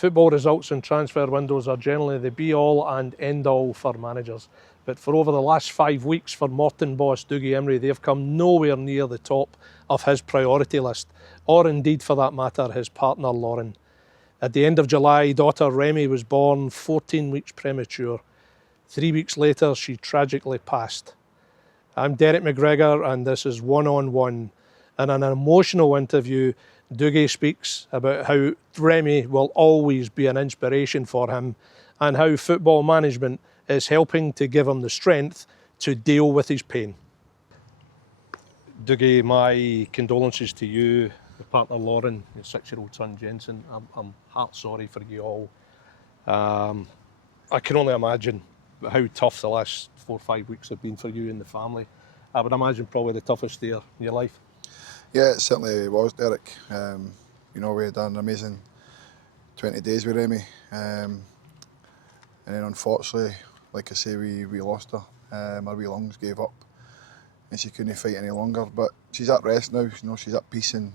Football results and transfer windows are generally the be-all and end-all for managers. But for over the last 5 weeks for Morton boss Dougie Imrie, they've come nowhere near the top of his priority list, or indeed for that matter, his partner Lauren. At the end of July, daughter Remy was born 14 weeks premature. 3 weeks later, she tragically passed. I'm Derek McGregor, and this is One-on-One. In an emotional interview, Dougie speaks about how Remy will always be an inspiration for him and how football management is helping to give him the strength to deal with his pain. Dougie, my condolences to you, your partner Lauren, your 6-year-old son Jensen. I'm heart sorry for you all. I can only imagine how tough the last 4 or 5 weeks have been for you and the family. I would imagine probably the toughest day of your life. Yeah, it certainly was, Derek. You know, we had done an amazing 20 days with Remy, and then unfortunately, like I say, we lost her. Our wee lungs gave up, and she couldn't fight any longer. But she's at rest now. You know, she's at peace, and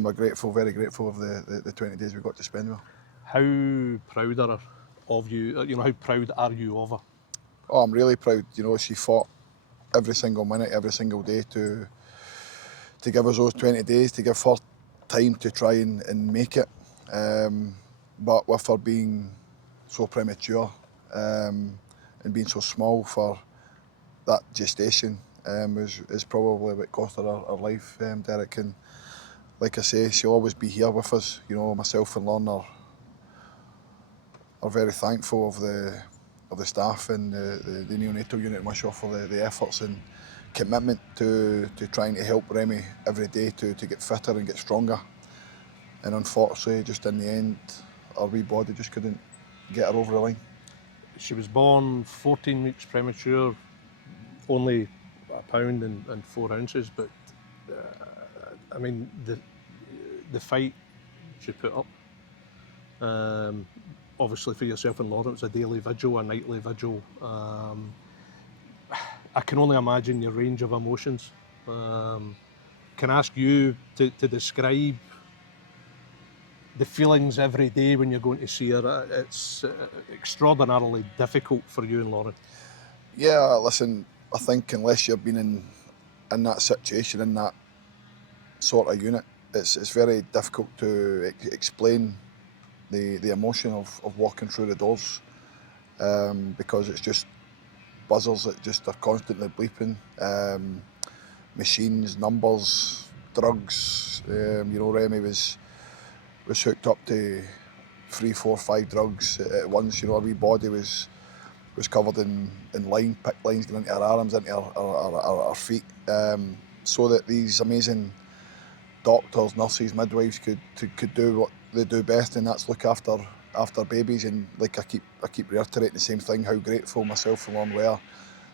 we're grateful, very grateful of the 20 days we got to spend with her. How proud are of you? You know, how proud are you of her? Oh, I'm really proud. You know, she fought every single minute, every single day to give us those 20 days, to give her time to try and make it. But with her being so premature and being so small for that gestation is probably what cost her her life, Derek. And like I say, she'll always be here with us. You know, myself and Lauren are very thankful of the staff and the neonatal unit in Wishaw for the efforts and commitment to trying to help Remy every day to get fitter and get stronger. And unfortunately, just in the end, our wee body just couldn't get her over the line. She was born 14 weeks premature, only £1 and 4 ounces, but I mean, the fight she put up, obviously for yourself and Lauren, it's a daily vigil, a nightly vigil. I can only imagine your range of emotions. Can I ask you to describe the feelings every day when you're going to see her? It's extraordinarily difficult for you and Lauren. Yeah, listen, I think unless you've been in that situation, in that sort of unit, it's very difficult to explain the emotion of walking through the doors, because it's just buzzers that just are constantly bleeping, machines, numbers, drugs. You know, Remy was hooked up to 3, 4, 5 drugs at once. You know, our wee body was covered in pick lines going into our arms, into our feet, so that these amazing doctors, nurses, midwives could do what they do best, and that's look after babies. And like I keep reiterating the same thing, how grateful myself and Lauren were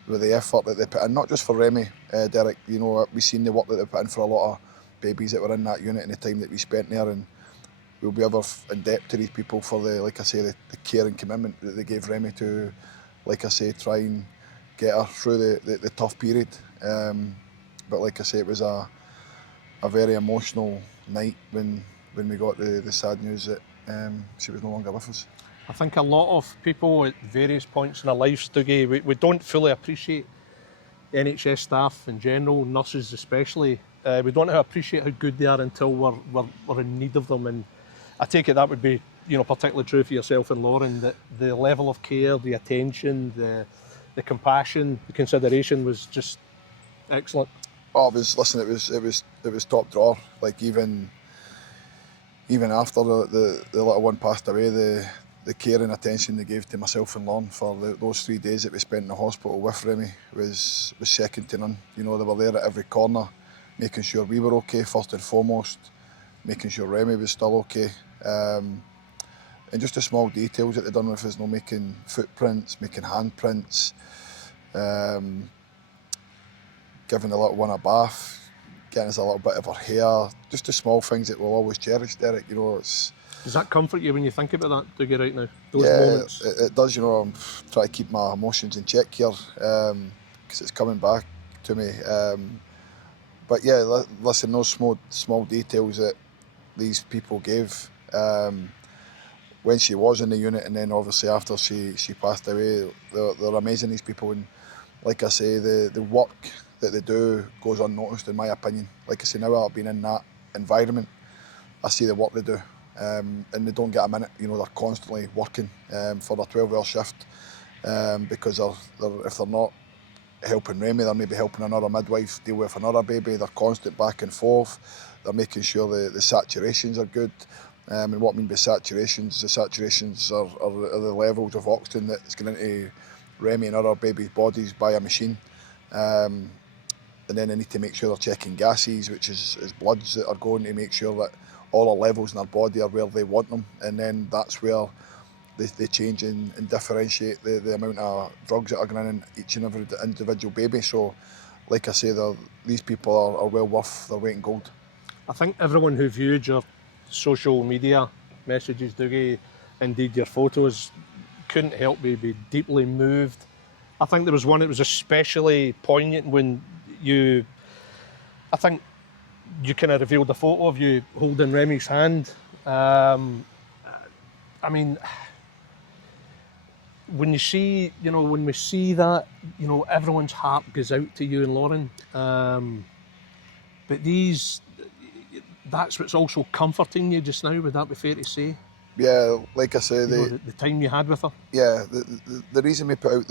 with the effort that they put in, not just for Remy, Derek. You know, we've seen the work that they put in for a lot of babies that were in that unit and the time that we spent there, and we'll be ever in debt to these people for like I say, the care and commitment that they gave Remy to, like I say, try and get her through the tough period. But like I say, it was a very emotional night when we got the sad news that she was no longer with us. I think a lot of people at various points in their lives, Dougie, we don't fully appreciate NHS staff in general, nurses especially. We don't appreciate how good they are until we're in need of them. And I take it that would be, you know, particularly true for yourself and Lauren, that the level of care, the attention, the compassion, the consideration was just excellent. Oh, it was top drawer. Like even after the little one passed away, the care and attention they gave to myself and Lauren for those 3 days that we spent in the hospital with Remy was second to none. You know, they were there at every corner, making sure we were okay first and foremost, making sure Remy was still okay, and just the small details that they done with us, you know, making footprints, making handprints, giving the little one a bath, getting us a little bit of her hair, just the small things that we'll always cherish, Derek. You know, it's. Does that comfort you when you think about that, Dougie, right now? Those yeah, moments? It does. You know, I'm trying to keep my emotions in check here, because it's coming back to me. But yeah, listen, those small details that these people gave, when she was in the unit, and then obviously after she passed away. They're amazing, these people, and like I say, the work that they do goes unnoticed in my opinion. Like I say, now that I've been in that environment, I see the work they do, and they don't get a minute. You know, they're constantly working for their 12-hour shift, because if they're not helping Remy, they're maybe helping another midwife deal with another baby. They're constant back and forth. They're making sure the saturations are good. And what I mean by saturations, the saturations are the levels of oxygen that's going into Remy and other babies' bodies by a machine. And then they need to make sure they're checking gases, which is bloods that are going to make sure that all our levels in our body are where they want them. And then that's where they change and differentiate the amount of drugs that are going in each and every individual baby. So, like I say, these people are well worth their weight in gold. I think everyone who viewed your social media messages, Dougie, indeed your photos, couldn't help but be deeply moved. I think there was one that was especially poignant when I think you kind of revealed a photo of you holding Remy's hand. I mean, when we see that, everyone's heart goes out to you and Lauren. But that's what's also comforting you just now, would that be fair to say? Yeah, like I say, the time you had with her. Yeah, the reason we put out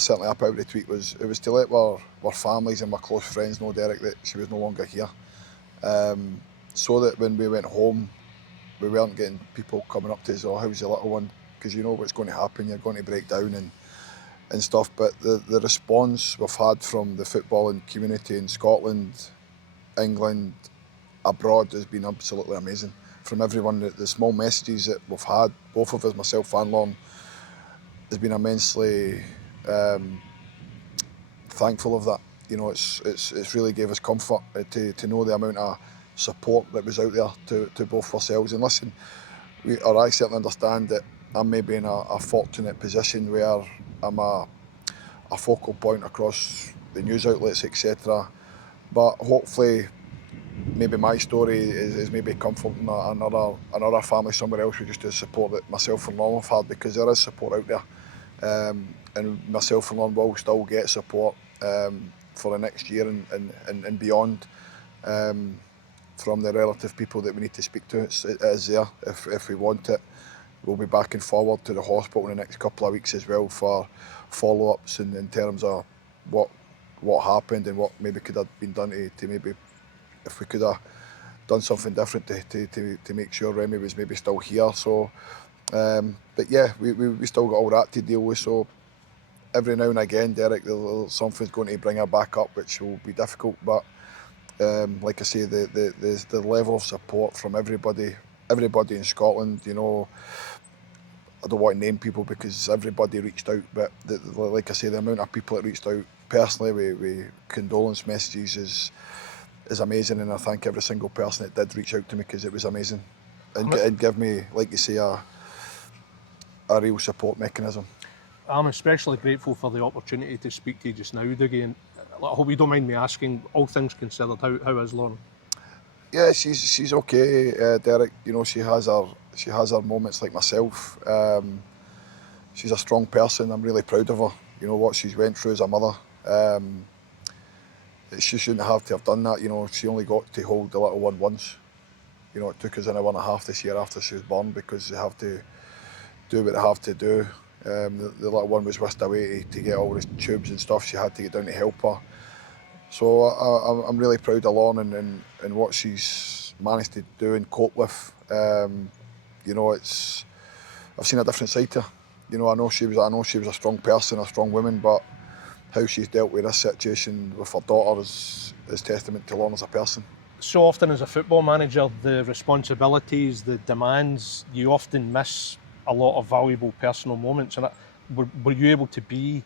certainly I put out the tweet was to let our families and my close friends know, Derek, that she was no longer here. So that when we went home, we weren't getting people coming up to us, "Oh, how's the little one?" Because you know what's going to happen, you're going to break down and stuff. But the response we've had from the footballing community in Scotland, England, abroad has been absolutely amazing. From everyone, the small messages that we've had, both of us, myself and Lauren, has been immensely thankful of that. You know, it's really gave us comfort to know the amount of support that was out there to both ourselves. And listen, I certainly understand that I'm maybe in a fortunate position where I'm a focal point across the news outlets, etc. But hopefully, maybe my story is maybe comforting another family somewhere else with just the support that myself and Lauren have had, because there is support out there, and myself and Lauren will still get support for the next year and beyond, from the relative people that we need to speak to. It is there if we want it. We'll be back and forward to the hospital in the next couple of weeks as well for follow-ups in terms of what happened and what maybe could have been done to maybe, if we could have done something different to make sure Remy was maybe still here. So, but yeah, we still got all that to deal with. So every now and again, Derek, something's going to bring her back up, which will be difficult. But like I say, the level of support from everybody in Scotland, you know, I don't want to name people because everybody reached out, but like I say, the amount of people that reached out personally with condolence messages is amazing, and I thank every single person that did reach out to me, because it was amazing and give me, like you say, a real support mechanism. I'm especially grateful for the opportunity to speak to you just now, Dougie, and I hope you don't mind me asking, all things considered, how is Lauren? Yeah, she's okay, Derek. You know, she has her moments like myself. She's a strong person. I'm really proud of her. You know what she's went through as a mother. She shouldn't have to have done that. You know, she only got to hold the little one once. You know, it took us an hour and a half this year after she was born, because they have to do what they have to do. The little one was whisked away to get all the tubes and stuff. She had to get down to help her. So I'm really proud of Lauren and what she's managed to do and cope with. You know, I've seen a different side to her. You know, I know she was a strong person, a strong woman, but how she's dealt with this situation with her daughter is testament to Lauren as a person. So often as a football manager, the responsibilities, the demands, you often miss a lot of valuable personal moments. And were you able to be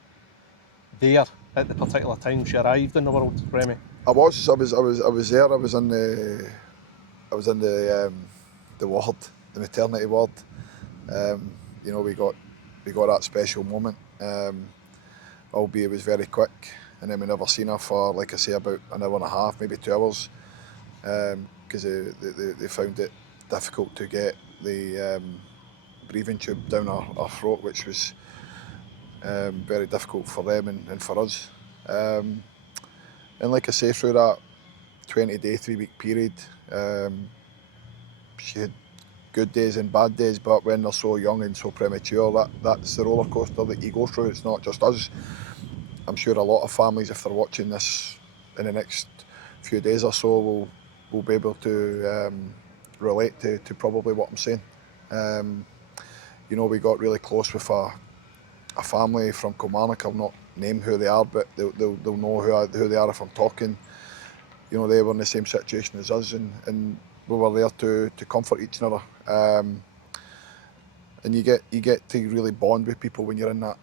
there at the particular time she arrived in the world, Remy? I was there. I was in the ward, the maternity ward. You know, we got that special moment. Albeit it was very quick, and then we never seen her for, like I say, about an hour and a half, maybe 2 hours, because they found it difficult to get the breathing tube down our throat, which was very difficult for them and for us. And like I say, through that 20-day, 3-week period, she had good days and bad days, but when they're so young and so premature, that's the roller coaster that you go through. It's not just us. I'm sure a lot of families, if they're watching this in the next few days or so, will be able to relate to probably what I'm saying. You know, we got really close with a family from Kilmarnock. I'll not name who they are, but they'll know who they are if I'm talking. You know, they were in the same situation as us, and we were there to comfort each other. And you get to really bond with people when you're in that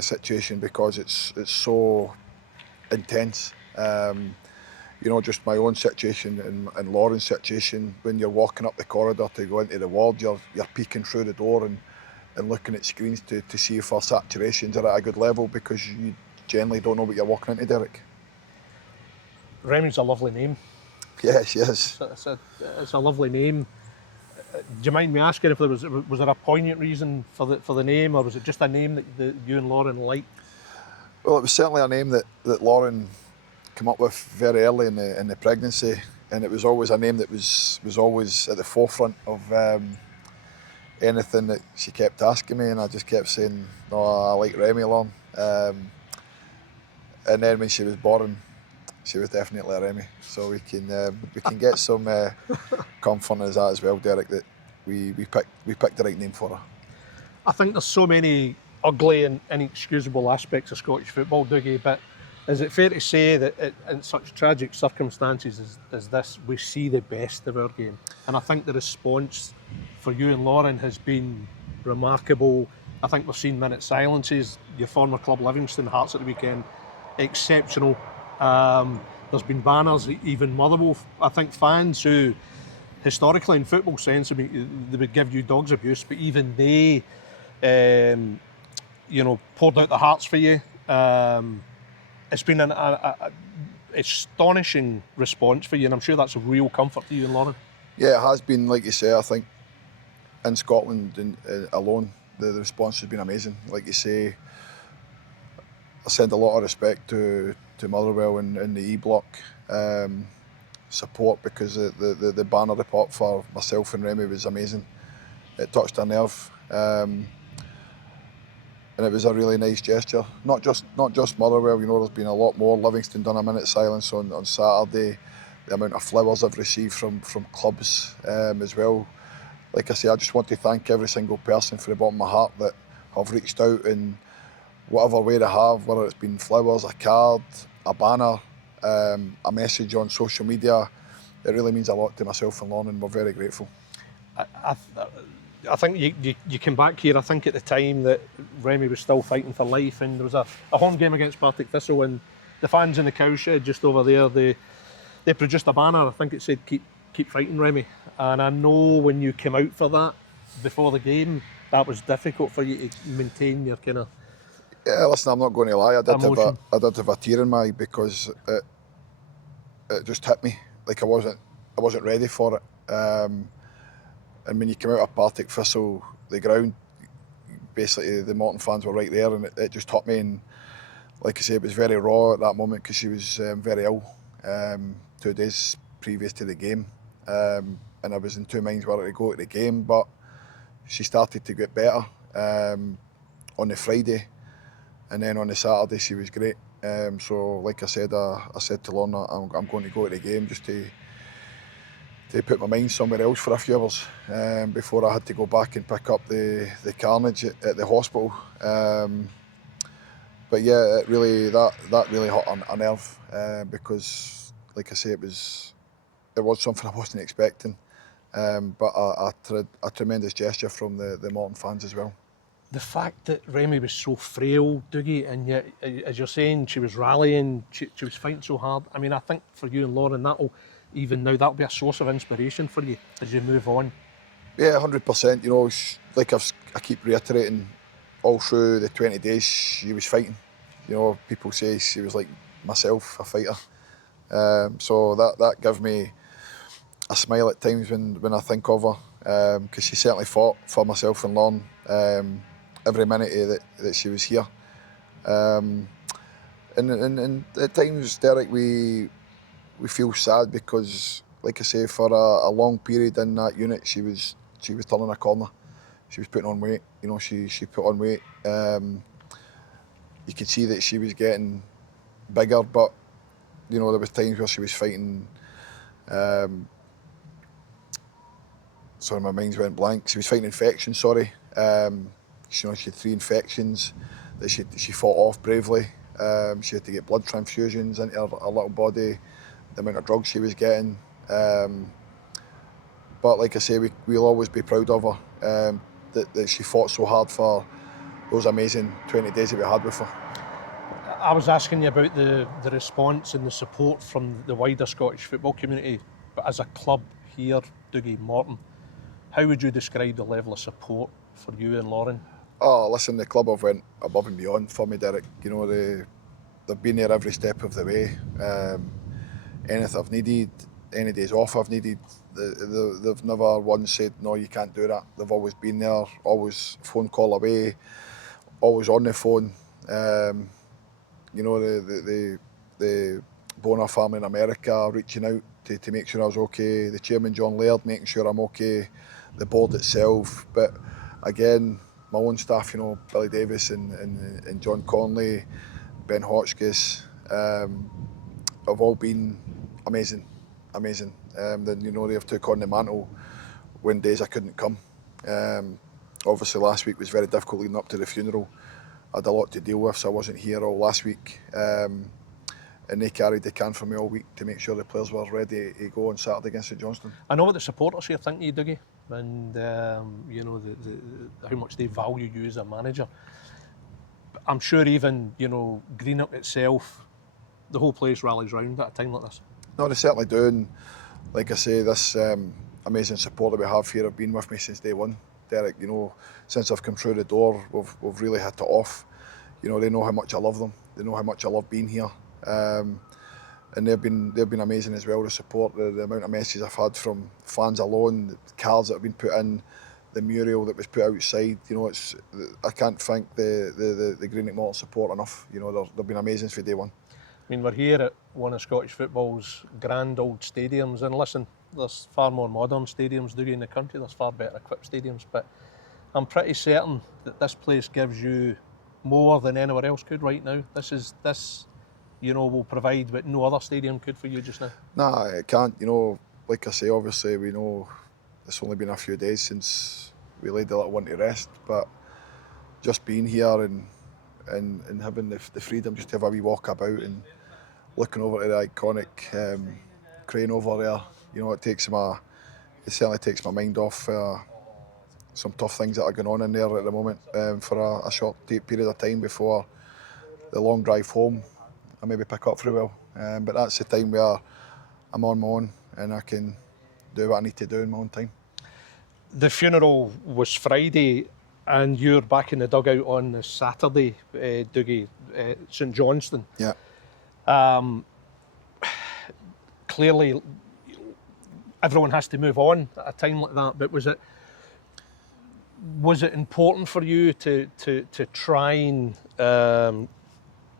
situation, because it's so intense. You know, just my own situation and Lauren's situation, when you're walking up the corridor to go into the ward, you're peeking through the door and looking at screens to see if our saturations are at a good level, because you generally don't know what you're walking into, Derek. Remy's a lovely name. Yes, yes. It's a lovely name. Do you mind me asking if there was there a poignant reason for the name, or was it just a name that you and Lauren liked? Well, it was certainly a name that Lauren came up with very early in the pregnancy, and it was always a name that was always at the forefront of anything that she kept asking me, and I just kept saying, no, I like Remy, Lauren. And then when she was born, she was definitely a Remy. So we can get some comfort as that as well, Derek, that we picked the right name for her. I think there's so many ugly and inexcusable aspects of Scottish football, Dougie, but is it fair to say that in such tragic circumstances as this, we see the best of our game? And I think the response for you and Lauren has been remarkable. I think we've seen minute silences. Your former club Livingston, Hearts at the weekend, exceptional. There's been banners, even Motherwell. I think fans who, historically in football sense, I mean, they would give you dogs abuse, but even they, poured out their hearts for you. It's been an astonishing response for you, and I'm sure that's a real comfort to you and Lauren. Yeah, it has been, like you say. I think in Scotland alone, the response has been amazing. Like you say, I send a lot of respect to Motherwell and the E-Block support, because the banner report for myself and Remy was amazing. It touched a nerve, and it was a really nice gesture. Not just Motherwell, you know, there's been a lot more. Livingston done a minute silence on Saturday. The amount of flowers I've received from clubs as well. Like I say, I just want to thank every single person from the bottom of my heart that have reached out in whatever way they have, whether it's been flowers, a card, a banner, a message on social media. It really means a lot to myself and Lauren, and we're very grateful. I think you came back here, I think at the time that Remy was still fighting for life, and there was a home game against Partick Thistle, and the fans in the cowshed just over there, they produced a banner. I think it said keep fighting, Remy. And I know when you came out for that before the game, that was difficult for you to maintain your kind of... Yeah, listen, I'm not going to lie, I did have a tear in my eye, because it just hit me. Like I wasn't ready for it. And when you come out of Partick Thistle, the ground, basically the Morton fans were right there, and it just hit me. And like I say, it was very raw at that moment, because she was very ill 2 days previous to the game. And I was in two minds whether to go to the game, but she started to get better on the Friday, and then on the Saturday she was great. So like I said to Lorna, I'm going to go to the game just to put my mind somewhere else for a few hours before I had to go back and pick up the carnage at the hospital. But yeah, it really that really hit a nerve, because like I say, it was something I wasn't expecting. But a tremendous gesture from the Morton fans as well. The fact that Remy was so frail, Dougie, and yet, as you're saying, she was rallying, she was fighting so hard. I mean, I think for you and Lauren, that'll be a source of inspiration for you as you move on. Yeah, 100%. You know, like I keep reiterating, all through the 20 days she was fighting. You know, people say she was like myself, a fighter. So that gave me a smile at times when I think of her. because she certainly fought for myself and Lauren every minute that she was here. And at times, Derek, we feel sad because, like I say, for a long period in that unit, she was turning a corner. She was putting on weight. You know, she put on weight. You could see that she was getting bigger, but you know, there was times where she was fighting. Sorry, my mind's went blank. She was fighting infections. Sorry, she had 3 infections that she fought off bravely. She had to get blood transfusions into her little body. The amount of drugs she was getting. But like I say, we'll always be proud of her. That she fought so hard for those amazing 20 days that we had with her. I was asking you about the response and the support from the wider Scottish football community, but as a club here, Dougie, Morton, how would you describe the level of support for you and Lauren? Oh, listen, the club have went above and beyond for me, Derek. You know, they've been there every step of the way. Anything I've needed, any days off I've needed, they've never once said, no, you can't do that. They've always been there, always phone call away, always on the phone. You know, the Bonner family in America reaching out to make sure I was okay, the chairman John Laird making sure I'm okay, the board itself. But again, my own staff, you know, Billy Davis and John Conley, Ben Hotchkiss, have all been amazing. Then, you know, they've took on the mantle when days I couldn't come. Obviously last week was very difficult leading up to the funeral. I had a lot to deal with, so I wasn't here all last week. And they carried the can for me all week to make sure the players were ready to go on Saturday against St Johnstone. I know what the supporters here think of you, Dougie, and you know how much they value you as a manager. But I'm sure even, you know, Greenock itself, the whole place rallies round at a time like this. No, they certainly do, and like I say, this amazing support that we have here have been with me since day one. Derek, you know, since I've come through the door, we've really hit it off. You know, they know how much I love them. They know how much I love being here. And they've been amazing as well, the support, the amount of messages I've had from fans alone, the cards that have been put in, the mural that was put outside. You know, I can't thank the Greenock Morton support enough. You know, they've been amazing for day one. I mean, we're here at one of Scottish football's grand old stadiums, and listen, there's far more modern stadiums, Dougie, in the country. There's far better equipped stadiums, but I'm pretty certain that this place gives you more than anywhere else could right now. This, you know, will provide what no other stadium could for you just now. Nah, it can't. You know, like I say, obviously we know it's only been a few days since we laid the little one to rest, but just being here and having the freedom just to have a wee walk about and looking over to the iconic crane over there, you know, it certainly takes my mind off some tough things that are going on in there at the moment for a short period of time before the long drive home. I maybe pick up for a while, but that's the time where I'm on my own and I can do what I need to do in my own time. The funeral was Friday, and you're back in the dugout on the Saturday, Dougie, St Johnstone. Yeah. Clearly, everyone has to move on at a time like that. But was it important for you to try and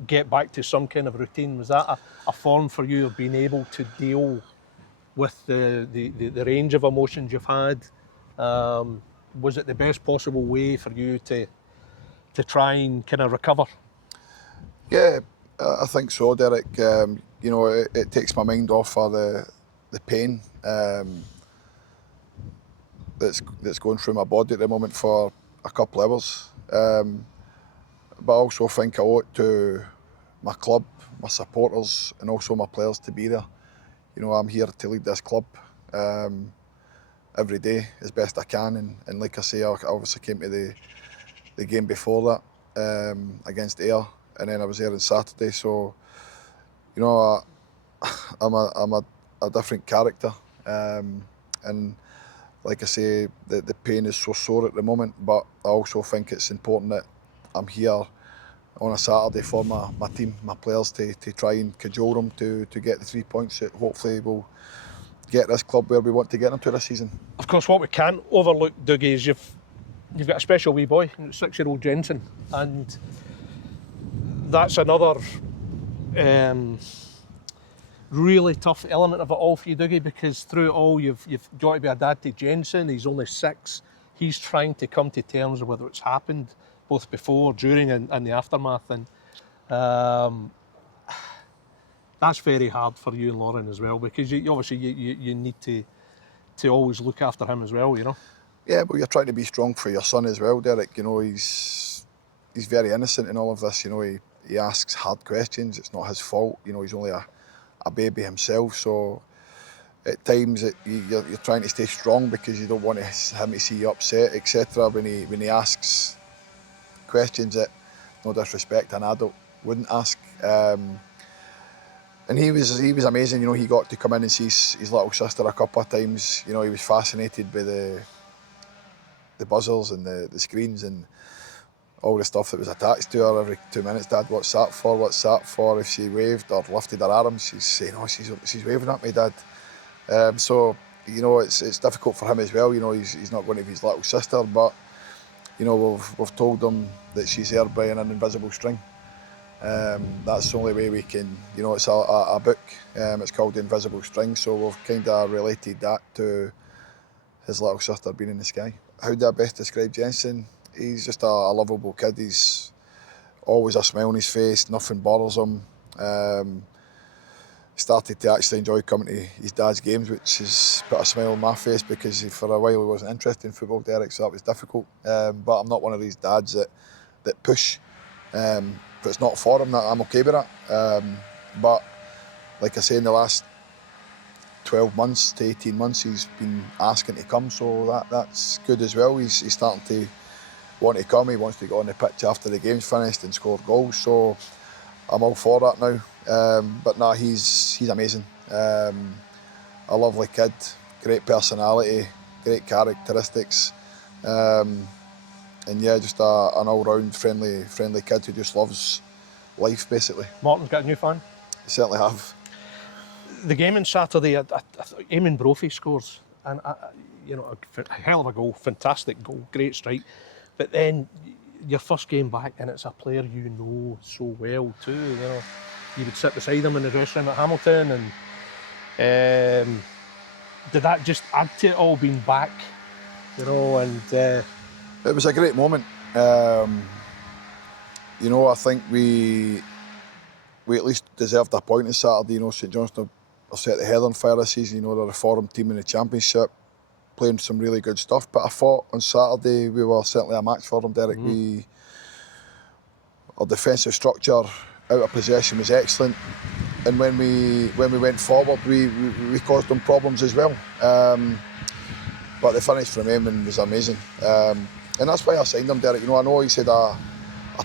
get back to some kind of routine? Was that a form for you of being able to deal with the range of emotions you've had? Was it the best possible way for you to try and kind of recover? Yeah, I think so, Derek. You know, it takes my mind off of the pain that's going through my body at the moment for a couple of hours. But I also think I owe it to my club, my supporters, and also my players to be there. You know, I'm here to lead this club every day as best I can, and like I say, I obviously came to the game before that against Ayr, and then I was there on Saturday. So, you know, I'm a different character, and like I say, the pain is so sore at the moment. But I also think it's important that I'm here on a Saturday for my team, my players, to try and cajole them to get the 3 points that hopefully will get this club where we want to get them to this season. Of course, what we can't overlook, Dougie, is you've got a special wee boy, 6-year-old Jensen, and that's another really tough element of it all for you, Dougie, because through it all you've got to be a dad to Jensen. He's only 6. He's trying to come to terms with whether it's happened both before, during and the aftermath, and that's very hard for you and Lauren as well, because you obviously you need to always look after him as well, you know. Yeah, but you're trying to be strong for your son as well, Derek. You know, he's very innocent in all of this. You know, he asks hard questions. It's not his fault. You know, he's only a baby himself. So at times you're trying to stay strong because you don't want him to see you upset, etc. When he asks questions that, no disrespect, an adult wouldn't ask. And he was amazing. You know, he got to come in and see his little sister a couple of times. You know, he was fascinated by the buzzers and the screens and all the stuff that was attached to her. Every 2 minutes, Dad, what's that for? What's that for? If she waved or lifted her arms, she's saying, oh, she's waving at me, Dad. So, you know, it's difficult for him as well. You know, he's not going to be his little sister, but, you know, we've told him that she's there by an invisible string. That's the only way we can, you know, it's a book, it's called The Invisible String, so we've kind of related that to his little sister being in the sky. How do I best describe Jensen? He's just a lovable kid. He's always a smile on his face, nothing bothers him. Started to actually enjoy coming to his dad's games, which has put a smile on my face, because for a while he wasn't interested in football, Derek, so that was difficult. But I'm not one of these dads that push. If it's not for him, I'm okay with that. But like I say, in the last 12 months to 18 months, he's been asking to come, so that's good as well. He's starting to want to come. He wants to go on the pitch after the game's finished and score goals, so I'm all for that now. But no, he's amazing. A lovely kid, great personality, great characteristics. And yeah, just an all-round friendly kid who just loves life, basically. Morton's got a new fan? I certainly have. The game on Saturday, I thought Eamon Brophy scores, and you know, a hell of a goal, fantastic goal, great strike. But then your first game back, and it's a player you know so well too. You know, you would sit beside him in the dressing room at Hamilton, and did that just add to it all being back? You know, and it was a great moment. You know, I think we at least deserved a point on Saturday. You know, St Johnstone have set the head on fire this season. You know, they're a forum team in the Championship, playing some really good stuff. But I thought on Saturday we were certainly a match for them, Derek. Our defensive structure out of possession was excellent, and when we went forward, we caused them problems as well. But the finish from Eamon was amazing, and that's why I signed him, Derek. You know, I know he's had a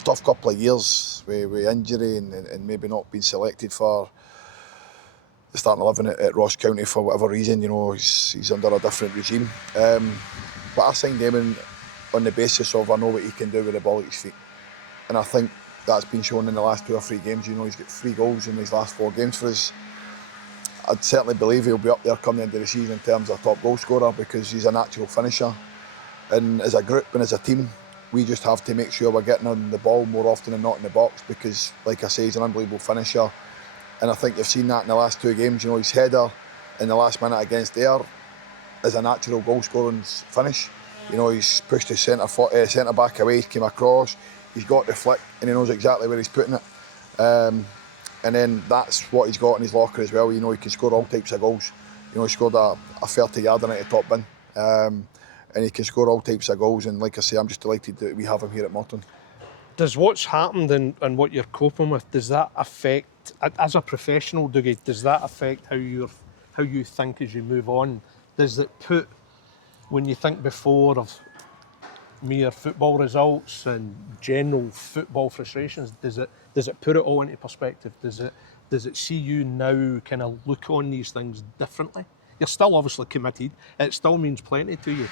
tough couple of years with injury and maybe not being selected for the starting 11 at Ross County for whatever reason. You know, he's under a different regime. But I signed Eamon on the basis of I know what he can do with the ball at his feet, and I think that's been shown in the last 2 or 3 games. You know, he's got 3 goals in his last 4 games for us. I'd certainly believe he'll be up there come the end of the season in terms of top goal scorer, because he's a natural finisher. And as a group and as a team, we just have to make sure we're getting on the ball more often than not in the box, because, like I say, he's an unbelievable finisher. And I think you've seen that in the last 2 games. You know, his header in the last minute against Ayr is a natural goal scoring finish. You know, he's pushed his centre back away, he came across, he's got the flick, and he knows exactly where he's putting it. And then that's what he's got in his locker as well. You know, he can score all types of goals. You know, he scored a 30-yarder at the top bin. And he can score all types of goals. And like I say, I'm just delighted that we have him here at Morton. Does what's happened and what you're coping with, does that affect, as a professional, Dougie, does that affect how you think as you move on? Does it put, when you think before of mere football results and general football frustrations, does it put it all into perspective? Does it see you now kind of look on these things differently? You're still obviously committed, it still means plenty to you.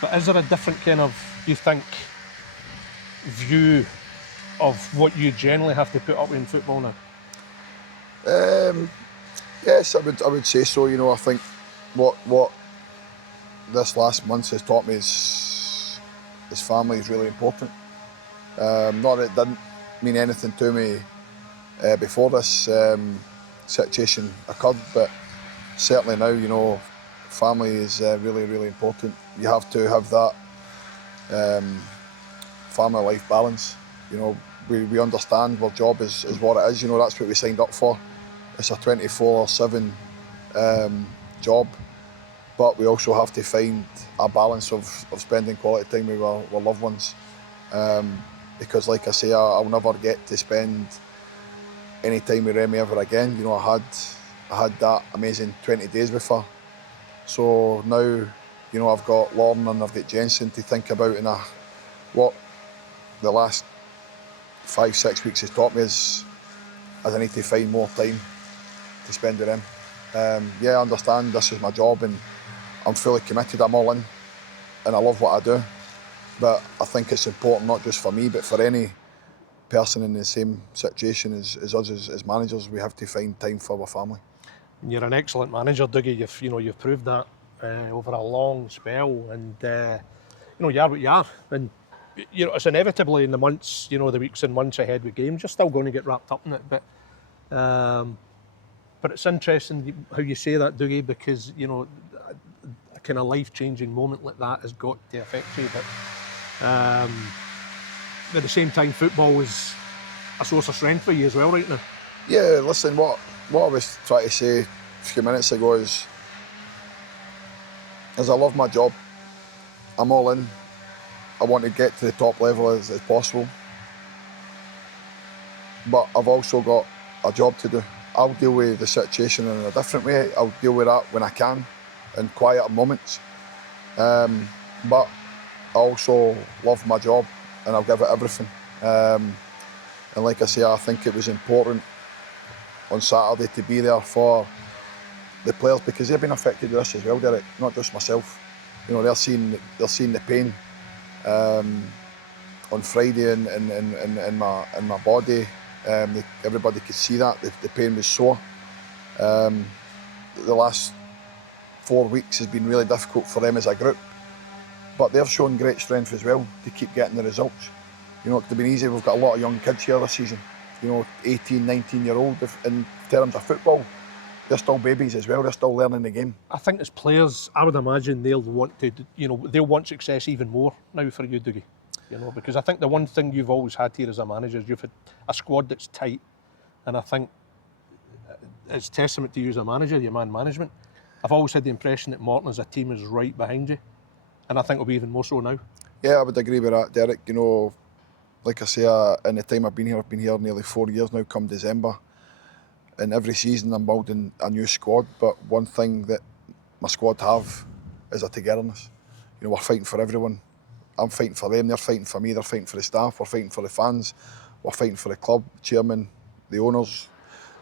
But is there a different kind of, you think, view of what you generally have to put up in football now? Yes, I would say so. You know, I think what this last month has taught me is family is really important. Not that it didn't mean anything to me before this situation occurred, but certainly now, you know, family is really, really important. You have to have that family life balance. You know, we understand our job is what it is. You know, that's what we signed up for. It's a 24/7 job, but we also have to find a balance of spending quality time with our loved ones. Because, like I say, I'll never get to spend any time with Remy ever again. You know, I had that amazing 20 days with her. So now, you know, I've got Morton and I've got Jensen to think about, and what the last 5-6 weeks has taught me is I need to find more time to spend with them. Yeah, I understand this is my job and I'm fully committed, I'm all in, and I love what I do. But I think it's important not just for me, but for any person in the same situation as us as managers. We have to find time for our family. You're an excellent manager, Dougie. You've proved that over a long spell, and you are what you are. And you know, it's inevitably in the months, you know, the weeks and months ahead with games, you're still going to get wrapped up in it. But it's interesting how you say that, Dougie, because you know, a kind of life-changing moment like that has got to affect you. But at the same time, football is a source of strength for you as well right now. Yeah, listen, what I was trying to say a few minutes ago is I love my job. I'm all in. I want to get to the top level as possible. But I've also got a job to do. I'll deal with the situation in a different way. I'll deal with that when I can, in quieter moments. But I also love my job and I'll give it everything. And like I say, I think it was important on Saturday to be there for the players because they've been affected with this as well, Derek, not just myself. You know, they're seeing the pain on Friday in my body. Everybody could see that the pain was sore. The last 4 weeks has been really difficult for them as a group, but they've shown great strength as well to keep getting the results. You know, it could have been easy. We've got a lot of young kids here this season. You know, 18, 19-year-old. In terms of football, they're still babies as well. They're still learning the game. I think as players, I would imagine they'll want success even more now for you, Dougie. You know, because I think the one thing you've always had here as a manager is you've had a squad that's tight, and I think it's testament to you as a manager, your man management. I've always had the impression that Morton as a team is right behind you, and I think it'll be even more so now. Yeah, I would agree with that, Derek. You know, like I say, in the time I've been here nearly 4 years now, come December. And every season I'm building a new squad, but one thing that my squad have is a togetherness. You know, we're fighting for everyone. I'm fighting for them, they're fighting for me, they're fighting for the staff, we're fighting for the fans, we're fighting for the club, the chairman, the owners,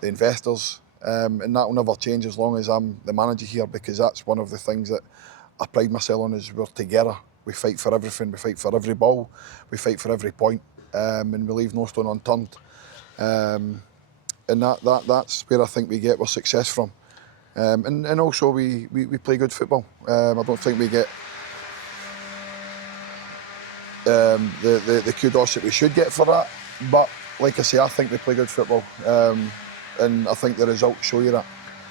the investors. And that will never change as long as I'm the manager here, because that's one of the things that I pride myself on is we're together. We fight for everything, we fight for every ball, we fight for every point, and we leave no stone unturned. And that's where I think we get our success from. And also we play good football. I don't think we get the kudos that we should get for that. But like I say, I think we play good football. And I think the results show you that.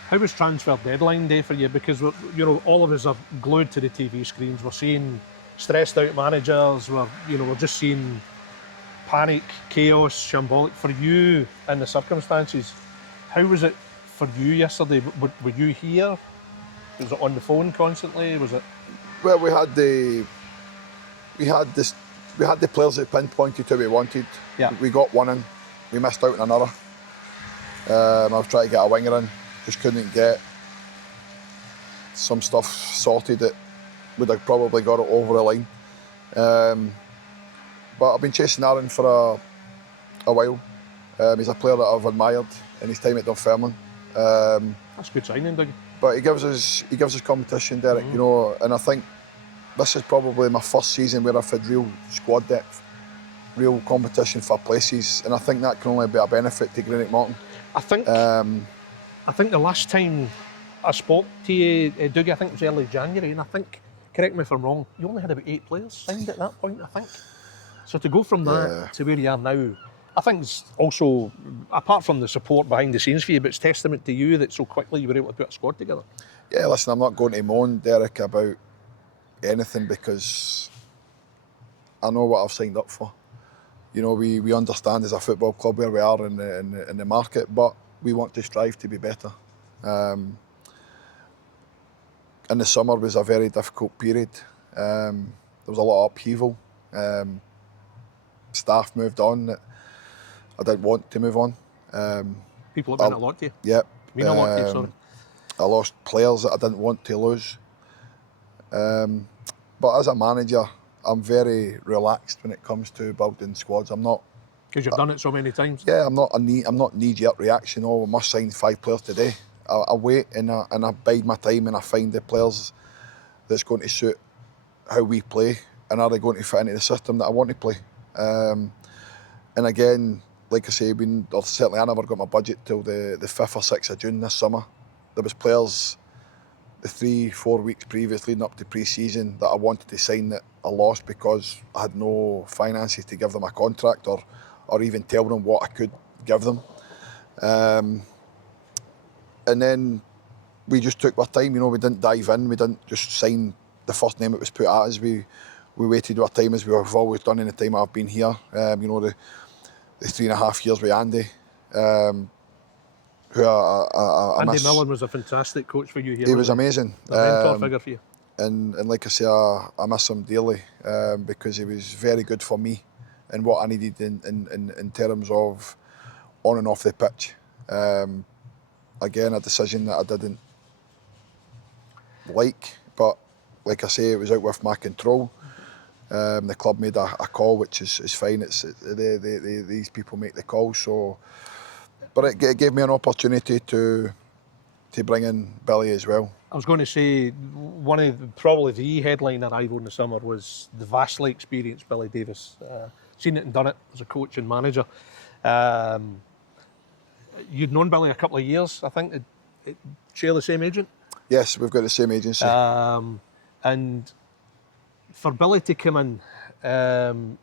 How was transfer deadline day for you? Because all of us are glued to the TV screens. We're seeing stressed out managers. We're just seeing panic, chaos, shambolic. For you in the circumstances, how was it for you yesterday? Were you here? Was it on the phone constantly? Was it? Well, we had the players that pinpointed who we wanted. Yeah. We got one in. We missed out on another. I was trying to get a winger in. Just couldn't get some stuff sorted that would have probably got it over the line. But I've been chasing Aaron for a while. He's a player that I've admired in his time at Dunfermline. That's a good signing, Dougie. But he gives us competition, Derek. You know, and I think this is probably my first season where I've had real squad depth, real competition for places, and I think that can only be a benefit to Greenock Morton. I think the last time I spoke to you, Dougie, I think it was early January, and I think, correct me if I'm wrong, you only had about 8 players signed at that point, I think. So to go from that to where you are now, I think it's also, apart from the support behind the scenes for you, but it's testament to you that so quickly you were able to put a squad together. Yeah, listen, I'm not going to moan, Derek, about anything because I know what I've signed up for. You know, we understand as a football club where we are in the market, but we want to strive to be better. In the summer was a very difficult period. There was a lot of upheaval. Staff moved on that I didn't want to move on. People that meant a lot to you? Yep. Mean a lot to you, sorry. I lost players that I didn't want to lose. But as a manager, I'm very relaxed when it comes to building squads. I'm not. Because you've done it so many times. Yeah, I'm not knee-jerk reaction. Oh, we must sign 5 players today. I wait and I bide my time and I find the players that's going to suit how we play and are they going to fit into the system that I want to play. And again, like I say, certainly I never got my budget till the 5th or 6th of June this summer. There was players the 3-4 weeks previous leading up to pre-season that I wanted to sign that I lost because I had no finances to give them a contract or even tell them what I could give them. And then we just took our time, you know, we didn't dive in, we didn't just sign the first name that was put at us. We waited our time as we've always done in the time I've been here. You know, the 3.5 years with Andy, who I Andy miss. Millen was a fantastic coach for you here. He was amazing. A mentor figure for you. And like I say, I miss him dearly because he was very good for me and what I needed in terms of on and off the pitch. Again, a decision that I didn't like, but like I say, it was out with my control. The club made a call, which is fine. These people make the call. So, but it gave me an opportunity to bring in Billy as well. I was going to say, probably the headline arrival in the summer was the vastly experienced Billy Davis. Seen it and done it as a coach and manager. You'd known Billy a couple of years, I think. Share the same agent? Yes, we've got the same agency. And for Billy to come in,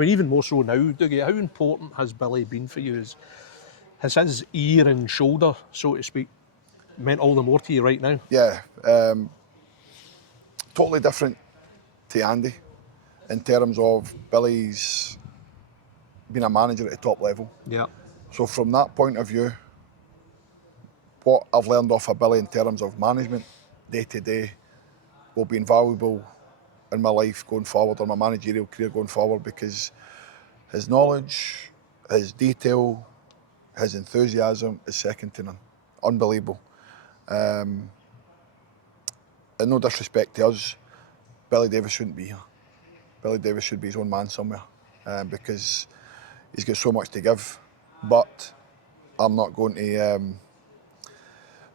even more so now, Dougie, how important has Billy been for you? Has his ear and shoulder, so to speak, meant all the more to you right now? Yeah, totally different to Andy in terms of Billy's been a manager at the top level. Yeah. So from that point of view, what I've learned off of Billy in terms of management, day to day, will be invaluable in my life going forward, or my managerial career going forward, because his knowledge, his detail, his enthusiasm is second to none. Unbelievable. And no disrespect to us, Billy Davis shouldn't be here. Billy Davis should be his own man somewhere because he's got so much to give. But I'm not going to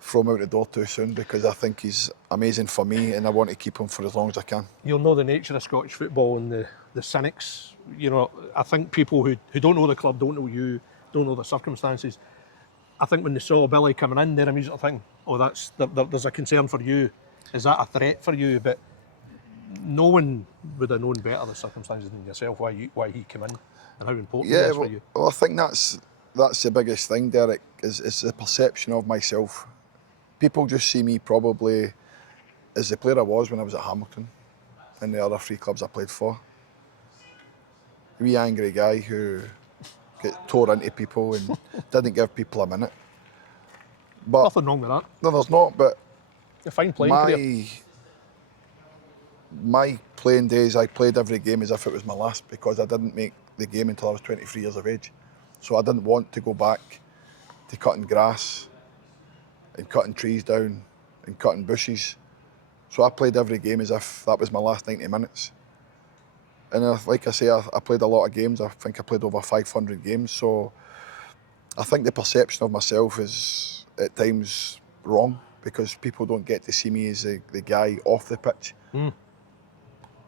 throw him out the door too soon because I think he's amazing for me and I want to keep him for as long as I can. You'll know the nature of Scottish football and the cynics. You know, I think people who don't know the club, don't know you, don't know the circumstances, I think when they saw Billy coming in, they're immediately thinking, oh, there's a concern for you. Is that a threat for you? But no one would have known better the circumstances than yourself, why he came in and how important it is for you. Well, I think that's the biggest thing, Derek, is the perception of myself. People just see me probably as the player I was when I was at Hamilton and the other 3 clubs I played for. A wee angry guy who get tore into people and didn't give people a minute. But nothing wrong with that. No, there's not, but a fine playing career. My playing days, I played every game as if it was my last because I didn't make the game until I was 23 years of age. So I didn't want to go back to cutting grass and cutting trees down and cutting bushes. So I played every game as if that was my last 90 minutes. And like I say, I played a lot of games. I think I played over 500 games. So I think the perception of myself is at times wrong because people don't get to see me as the guy off the pitch.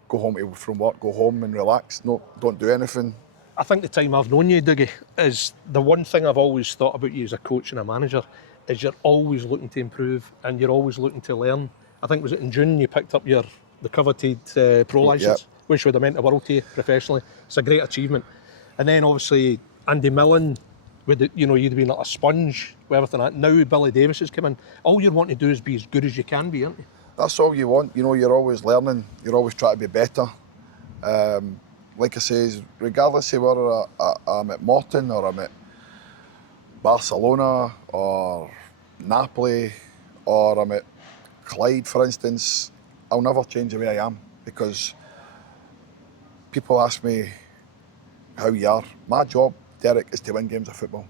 Go home from work, go home and relax. No, don't do anything. I think the time I've known you, Dougie, is the one thing I've always thought about you as a coach and a manager is you're always looking to improve and you're always looking to learn. I think, was it in June you picked up the coveted pro licence, which would have meant the world to you professionally. It's a great achievement. And then obviously Andy Millen, you'd been like a sponge with everything like that. Now Billy Davis has come in. All you want to do is be as good as you can be, aren't you? That's all you want. You're always learning. You're always trying to be better. Like I say, regardless of whether I'm at Morton or I'm at Barcelona or Napoli or I'm at Clyde, for instance, I'll never change the way I am, because people ask me how you are. My job, Derek, is to win games of football.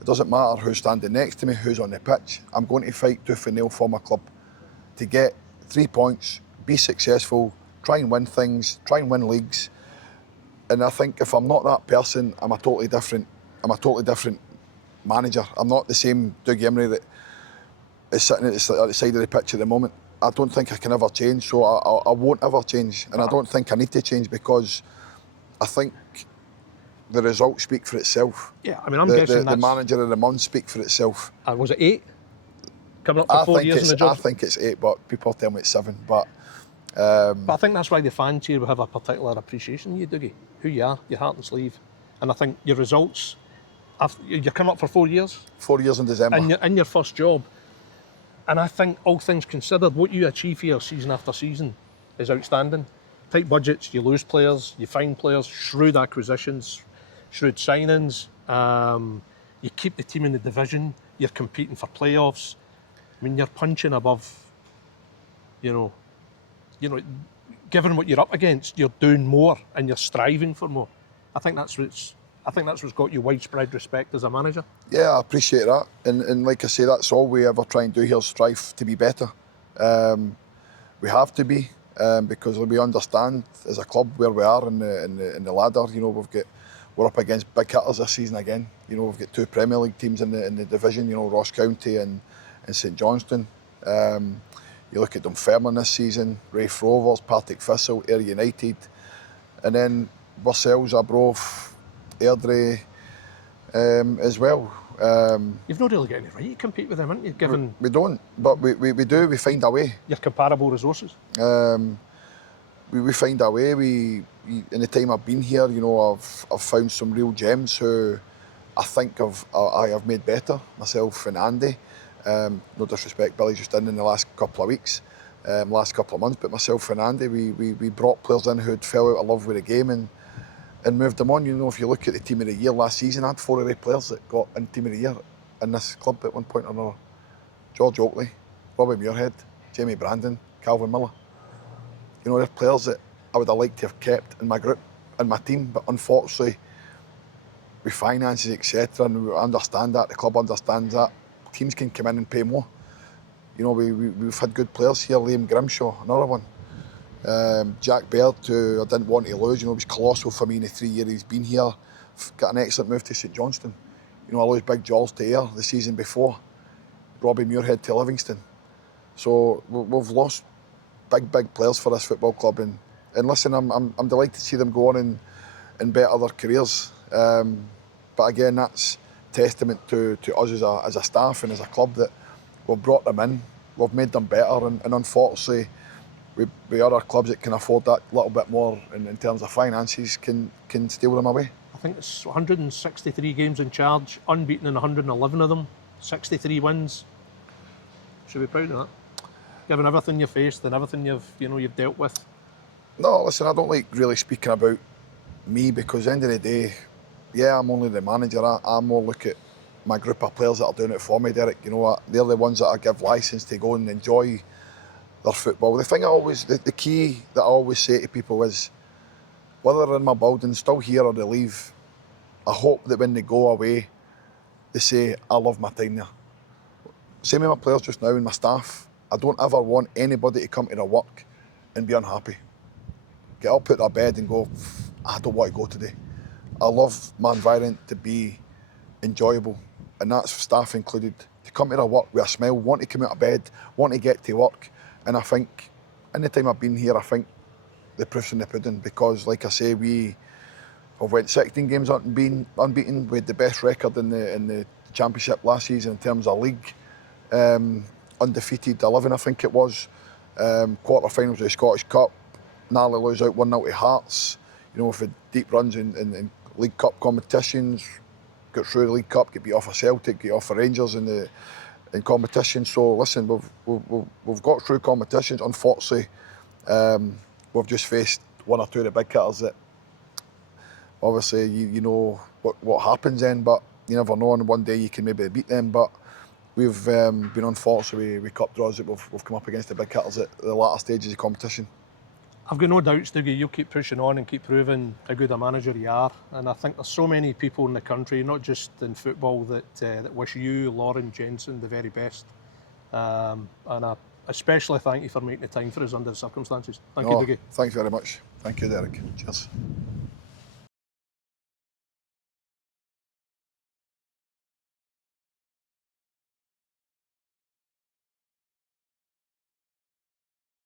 It doesn't matter who's standing next to me, who's on the pitch. I'm going to fight tooth and nail for my club to get 3 points, be successful, try and win things, try and win leagues. And I think if I'm not that person, I'm a totally different manager. I'm not the same Dougie Imrie that is sitting at the side of the pitch at the moment. I don't think I can ever change, so I won't ever change. And I don't think I need to change, because I think the results speak for itself. Yeah, I mean, I'm guessing the manager of the month speak for itself. Was it 8? Coming up for 4 years in the job? I think it's 8, but people tell me it's 7. But I think that's why the fans here will have a particular appreciation of you, Dougie. Who you are, your heart and sleeve. And I think your results, you're coming up for 4 years. 4 years in December. And you're in your first job. And I think, all things considered, what you achieve here season after season is outstanding. Tight budgets, you lose players, you find players, shrewd acquisitions, shrewd signings. You keep the team in the division, you're competing for playoffs. I mean, you're punching above, given what you're up against, you're doing more and you're striving for more. I think that's what's got you widespread respect as a manager. Yeah, I appreciate that. And like I say, that's all we ever try and do here, is strive to be better. We have to be, because we understand as a club where we are in the ladder. We're up against big hitters this season again. We've got 2 Premier League teams in the division, Ross County and St Johnstone. You look at Dunfermline this season, Raith Rovers, Partick Thistle, Ayr United, and then ourselves, Arbroath, Airdrie as well. You've not really got any right to compete with them, haven't you? Given we don't, but we do. We find a way. Your comparable resources. We find a way. In the time I've been here, I've found some real gems who I think I have made better, myself and Andy. No disrespect, Billy's just in the last couple of weeks, last couple of months, but myself and Andy, we brought players in who'd fell out of love with the game and moved them on. If you look at the team of the year last season, I had 4 of the players that got in team of the year in this club at one point or another. George Oakley, Robbie Muirhead, Jamie Brandon, Calvin Miller. They're players that I would have liked to have kept in my group, in my team, but unfortunately, with finances, etc., and we understand that, the club understands that, teams can come in and pay more. We've had good players here, Liam Grimshaw, another one. Jack Baird, who I didn't want to lose, he was colossal for me in the 3 years he's been here. Got an excellent move to St Johnstone. I lost Big Jaws to Ayr the season before, Robbie Muirhead to Livingston. So we've lost big players for this football club, and listen, I'm delighted to see them go on and better their careers. But again, that's testament to us as a staff and as a club, that we've brought them in, we've made them better, and unfortunately, we other clubs that can afford that little bit more in terms of finances can steal them away. I think it's 163 games in charge, unbeaten in 111 of them, 63 wins. Should be proud of that, given everything you faced and everything you've dealt with. No, listen, I don't like really speaking about me, because at the end of the day, yeah, I'm only the manager. I more look at my group of players that are doing it for me, Derek. They're the ones that I give licence to go and enjoy their football. The key that I always say to people is, whether they're in my building, still here or they leave, I hope that when they go away, they say, I love my time there. Same with my players just now and my staff. I don't ever want anybody to come to their work and be unhappy. Get up out of bed and go, I don't want to go today. I love my environment to be enjoyable, and that's staff included. To come to their work with a smile, want to come out of bed, want to get to work. And I think, in the time I've been here, I think the proof's in the pudding, because, like I say, we have went 16 games unbeaten. We had the best record in the championship last season in terms of league. Undefeated 11, I think it was. Quarter-finals of the Scottish Cup. Narrowly lose out 1-0 to Hearts. You know, we've had deep runs in League Cup competitions. Got through the League Cup, get beat off a Celtic, get off a Rangers in competition. So listen, we've got through competitions. Unfortunately, we've just faced one or two of the big hitters that obviously you know what happens then, but you never know, and one day you can maybe beat them. But we've been unfortunate with cup draws that we've come up against the big hitters at the latter stages of competition. I've got no doubts, Dougie, you'll keep pushing on and keep proving how good a manager you are. And I think there's so many people in the country, not just in football, that wish you, Lauren, Jensen, the very best. And I especially thank you for making the time for us under the circumstances. Thank you, Dougie. Thanks very much. Thank you, Derek. Cheers.